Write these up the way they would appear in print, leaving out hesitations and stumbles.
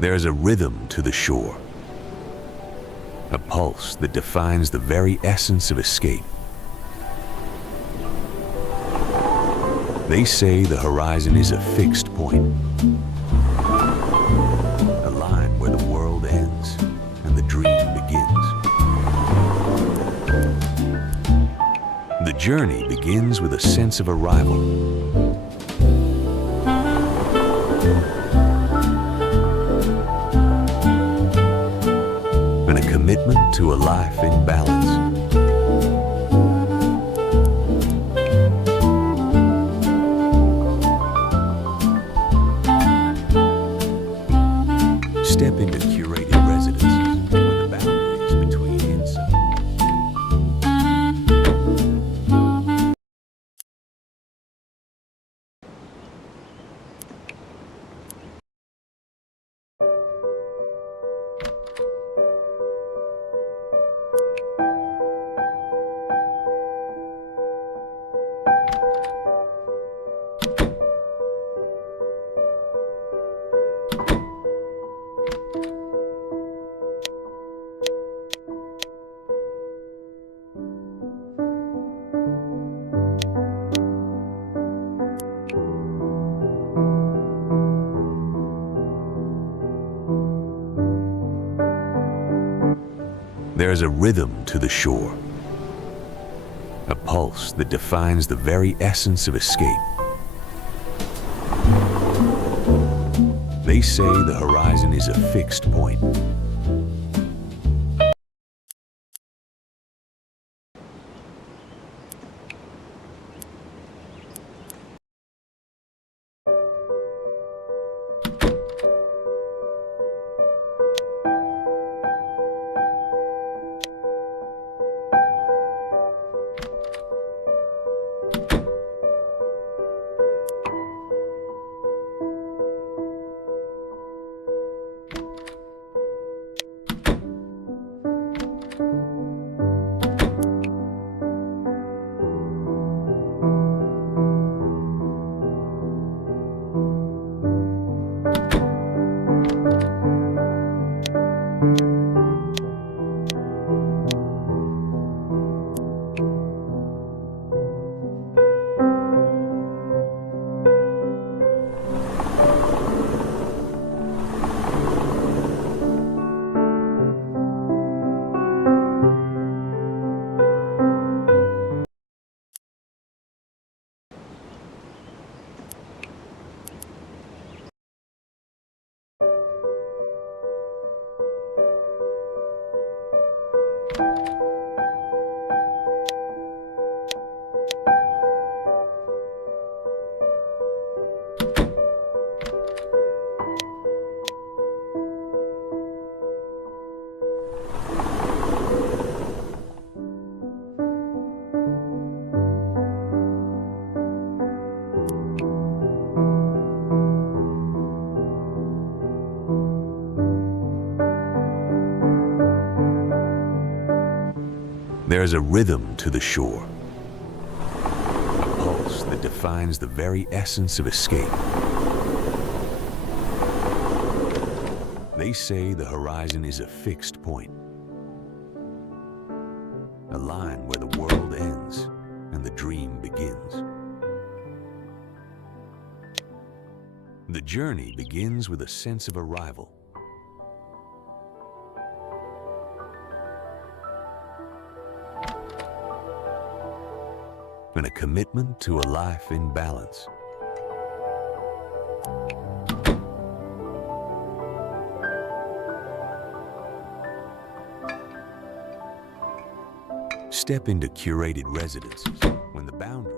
There's a rhythm to the shore, a pulse that defines the very essence of escape. They say the horizon is a fixed point, a line where the world ends and the dream begins. The journey begins with a sense of arrival. And a commitment to a life in balance. Step into curated residences where the boundaries between insight. There's a rhythm to the shore, a pulse that defines the very essence of escape. They say the horizon is a fixed point. There's a rhythm to the shore, a pulse that defines the very essence of escape. They say the horizon is a fixed point, a line where the world ends and the dream begins. The journey begins with a sense of arrival. And a commitment to a life in balance. Step into curated residences when the boundary.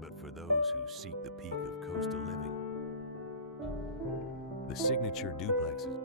But for those who seek the peak of coastal living, the signature duplexes.